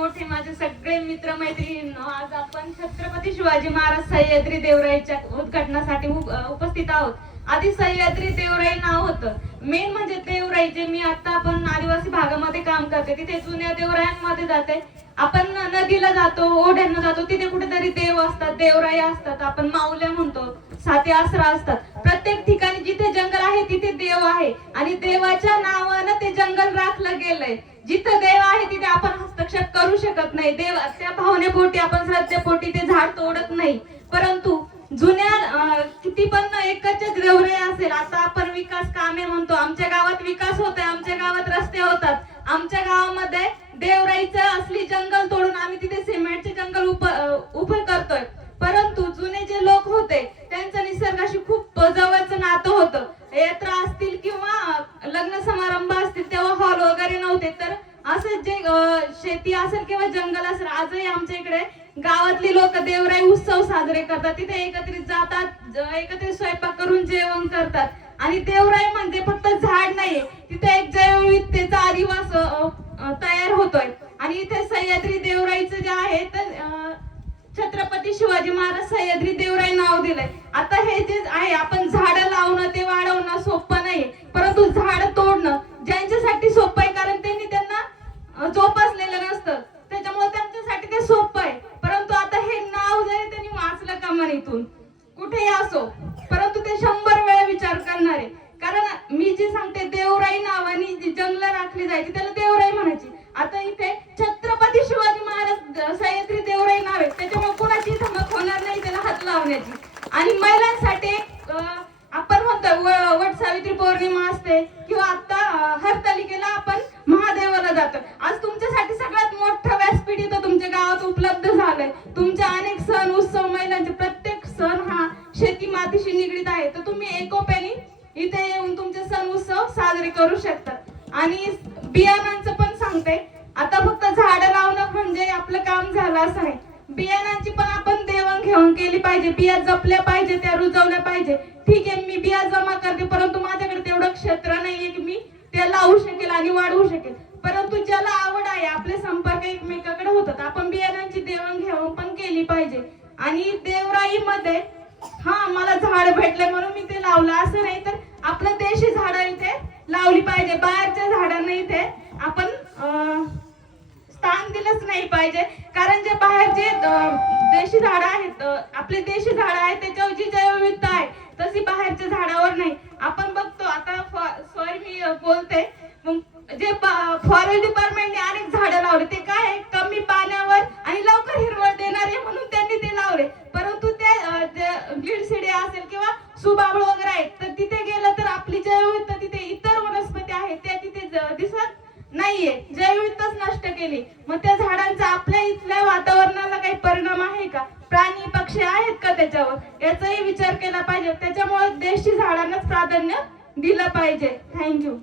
मोठे माझे सगळे मित्र मैत्रिणी, आज आपण छत्रपती शिवाजी महाराज सह्याद्री देवराईच्या उद्घाटनासाठी उपस्थित आहोत. आधी सह्याद्री देवराई नाव होतं. मेन म्हणजे देवराई, जे मी आता आपण आदिवासी भागामध्ये काम करते तिथे जुन्या देवरायांमध्ये जाते. आपण नदीला जातो, ओढ्यांना जातो, तिथे कुठेतरी देव असतात, देवराई असतात, आपण माऊल्या म्हणतो, साती आसरा असतात. प्रत्येक ठिकाणी जिथे जंगल आहे तिथे देव आहे आणि देवाच्या नावानं ते जंगल राखलं गेलंय. जिथं देव आहे तिथे आपण हस्तक्षेप करू शकत नाही. देव त्या भावनेपोटी, आपण श्रद्धेपोटी ते झाड तोडत नाही. परंतु जुन्या किती पण एकच देवराई असेल, आता आपण विकास कामे म्हणतो, आमच्या गावात विकास होतोय, आमच्या गावात रस्ते होतात, आमच्या गावामध्ये देवराईचं असली जंगल तोडून आम्ही तिथे सिमेंटचे जंगल उभे करतोय. परंतु जुने जे लोक होते त्यांचं निसर्गाशी खूप जवळचं नातं होतं. यात्रा असतील किंवा लग्न समारंभ असतील तेव्हा हॉल वगैरे नव्हते, तर असं जे शेती असेल किंवा जंगल असेल, आजही आमच्या इकडे गावातली लोक देवराई उत्सव साजरे करतात. तिथे एकत्रित जातात, एकत्रित स्वयंपाक करून जेवण करतात. आणि देवराई म्हणजे फक्त झाड नाहीये, तिथे एक जैवविविधतेचा आदिवास तयार होतोय. आणि इथे सह्याद्री देवराईचं जे आहे तर छत्रपती शिवाजी महाराज सह्याद्री देवराई नाव दिलंय. आता हे जे आहे, आपण झाडं लावणं ते वाढवणं सोपं नाहीये, परंतु झाड तोडणं ज्यांच्यासाठी सोपं आहे, कारण त्यांना जोपासलेलं नसतं, त्याच्यामुळे त्यांच्यासाठी ते सोपं आहे. परंतु आता हे नाव जरी त्यांनी वाचलं कमानीतून कुठेही असो, परंतु ते 100 वेळा विचार करणार आहे. कारण मी जी सांगते, देवराई नावाने जी जंगल राखली जायची त्याला देवराई म्हणायची. आता इथे छत्रपती शिवाजी महाराज सह्याद्री देवराई नाव आहे, त्याच्यामुळे कोणाची धमक होणार नाही त्याला हात लावण्याची. आणि महिलांसाठी आपण म्हणतो वट सावित्री पौर्णिमा असते किंवा आता हरतालिकेला आपण महादेवाला जातो. आज तुमच्यासाठी सगळ्यात मोठं व्यासपीठ इथं तुमच्या गावात उपलब्ध झालंय. तुमचे अनेक सण उत्सव, महिलांचे प्रत्येक सण हा शेती मातीशी निगडीत आहे, तर तुम्ही एकोप्याने इथे येऊन तुमचे सण उत्सव साजरे करू शकता. आणि बियाणांचं पण सांगते, आता फक्त झाडं लावणं म्हणजे आपलं काम झालं असं नाही. बियाणांची पण आपण देवाणघेवाण केली पाहिजे, बिया जपल्या पाहिजे, त्या रुजवल्या पाहिजे. ठीक आहे, मी बिया जमा करते, परंतु माझ्याकडे तेवढं क्षेत्र नाहीये की मी ते लावू शकेल आणि वाढवू शकेल. परंतु ज्याला आवड आहे, आपले संपर्क एकमेकाकडे होतात, आपण बियाणांची देवाणघेवाण पण केली पाहिजे. आणि देवराई मध्ये मला झाड भेटले म्हणून मी ते लावलं असं नाही, तर आपलं देशी झाड इथे लावली पाहिजे. बाहेरच्या झाडांना इथे आपण स्थान दिलंच नाही पाहिजे, कारण जे बाहेरचे देशी झाड आहेत, आपले देशी झाड आहेत, त्याच्यावर जी जैवविविधता आहे तशी बाहेरच्या झाडावर नाही. आपण बघतो आता, सॉरी मी बोलते, जे फॉरेस्ट डिपार्टमेंटने अनेक झाडं लावले, ते काय कमी पाण्यावर आणि लवकर हिरवळ देणारे म्हणून त्यांनी ते लावले. परंतु ते गिडसिडे असेल किंवा सुबाबळ वगैरे आहेत, तर तिथे गेलं तर आपली जैवविविधता, तिथे इतर वनस्पती आहेत त्या तिथे दिसत नाहीये, जैवविविधताच नष्ट केली. मग त्या झाडांचा आपल्या इथल्या वातावरणाला काही परिणाम आहे का, प्राणी पक्षी आहेत का त्याच्यावर, याचाही विचार केला पाहिजे. त्याच्यामुळे देशी झाडांनाच प्राधान्य दिलं पाहिजे. थँक्यू.